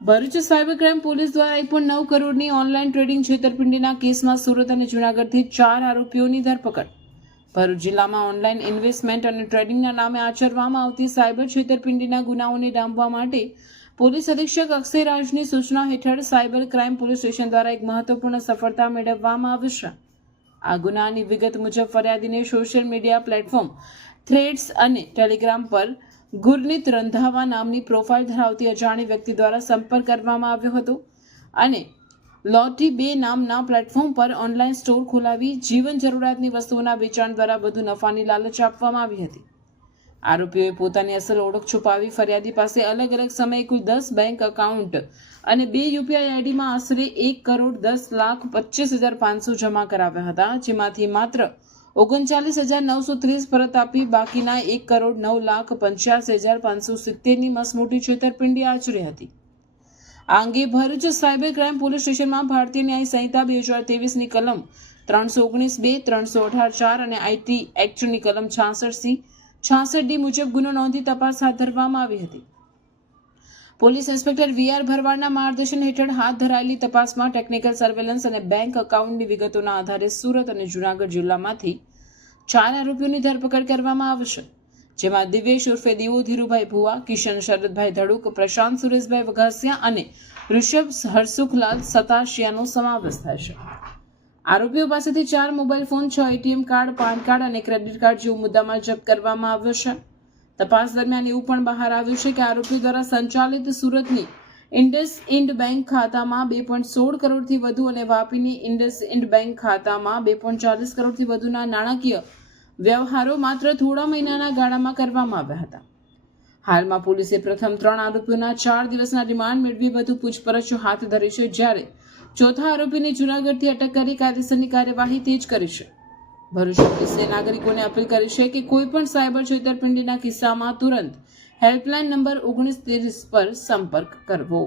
Bharuch cyber crime police દ્વારા એક point નવ કરોડની ઓનલાઈન ટ્રેડિંગ છેતરપિંડીના કેસમાં સુરત અને જૂનાગઢથી ચાર આરોપીઓની ધરપકડ. ભરૂચ જિલ્લામાં ઓનલાઈન ઇન્વેસ્ટમેન્ટ અને ટ્રેડિંગના નામે આચરવામાં આવતી સાયબર છેતરપિંડીના ગુનાઓને ડામવા માટે પોલીસ અધિક્ષક અક્ષય રાજની સૂચના હેઠળ સાયબર ક્રાઇમ પોલીસ સ્ટેશન દ્વારા એક મહત્વપૂર્ણ સફળતા મેળવવામાં આવશે. આ ગુનાની વિગત મુજબ ફરિયાદીને સોશિયલ મીડિયા પ્લેટફોર્મ થ્રેડ્સ અને ટેલિગ્રામ પર ગુરનીત રંધાવા નામની પ્રોફાઇલ ધરાવતી અજાણી વ્યક્તિ દ્વારા સંપર્ક કરવામાં આવ્યો હતો. અને લોટી બે નામના પ્લેટફોર્મ પર ઓનલાઈન સ્ટોર ખોલાવી જીવન જરૂરિયાતની વસ્તુઓના વેચાણ દ્વારા વધુ નફાની લાલચ આપવામાં આવી હતી. આરોપીઓએ પોતાની અસલ ઓળખ છુપાવી ફરિયાદી પાસે અલગ અલગ સમયે કુલ દસ બેંક એકાઉન્ટ અને બે યુપીઆઈ આઈડીમાં આશરે એક કરોડ દસ લાખ પચીસ હજાર પાંચસો જમા કરાવ્યા હતા, જેમાંથી માત્ર ઓગણચાલીસ હજાર નવસો ત્રીસ પરત આપી. બાકીના એક કરોડ નવ લાખ પંચ્યાસી હજાર પાંચસો સિત્તેરની મસમોટી છેતરપિંડી આચરી હતી. આ અંગે ભરૂચ સાયબર ક્રાઇમ પોલીસ સ્ટેશનમાં ભારતીય ન્યાય સંહિતા બે હજાર તેવીસની કલમ ત્રણસો ઓગણીસ બે, ત્રણસો અઢાર ચાર અને આઈટી એક્ટની કલમ છાસઠ સી, છાસઠ ડી મુજબ ગુનો નોંધી તપાસ હાથ ધરવામાં આવી હતી. પોલીસ ઇન્સ્પેક્ટર વી આર ભરવાડના માર્ગદર્શન હેઠળ હાથ ધરાયેલી તપાસમાં ટેકનિકલ સર્વેલન્સ અને બેંક એકાઉન્ટની વિગતોના આધારે સુરત અને જૂનાગઢ જિલ્લામાંથી ચાર આરોપીઓની ધરપકડ કરવામાં આવશે, જેમાં દિવેશ ઉર્ફે દીવો ધીરુભાઈ ભુવા, કિશન શરદભાઈ ધડુક, પ્રશાંત સુરેશભાઈ વઘાસિયા અને ઋષભ હરસુખલાલ સતાશિયાનો સમાવેશ છે. આરોપીઓ પાસેથી ચાર મોબાઈલ ફોન, છ એટીએમ કાર્ડ, પાન કાર્ડ અને ક્રેડિટ કાર્ડ જેવું મુદ્દામાં જપ્ત કરવામાં આવ્યો છે. તપાસ દરમિયાન એવું પણ બહાર આવ્યું છે કે આરોપીઓ દ્વારા સંચાલિત સુરતની ઇન્ડસ ઇન્ડ બેંક ખાતામાં બે પોઈન્ટ સોળ કરોડથી વધુ અને વાપીની ઇન્ડસ ઇન્ડ બેંક ખાતામાં બે પોઈન્ટ ચાલીસ કરોડથી વધુના નાણાકીય વ્યવહારો માત્ર થોડા મહિનાના ગાળામાં કરવામાં આવ્યા હતા. હાલમાં પોલીસે પ્રથમ ત્રણ આરોપીઓના ચાર દિવસના રિમાન્ડ મેળવી વધુ પૂછપરછ હાથ ધરી છે, જ્યારે ચોથા આરોપીને જૂનાગઢથી અટક કરી કાયદેસરની કાર્યવાહી તેજ કરી છે. ભરૂચ પોલીસે નાગરિકોને અપીલ કરી છે કે કોઈ પણ સાયબર છેતરપિંડીના કિસ્સામાં તુરંત હેલ્પલાઇન નંબર ઓગણીસ ત્રીસ પર સંપર્ક કરવો.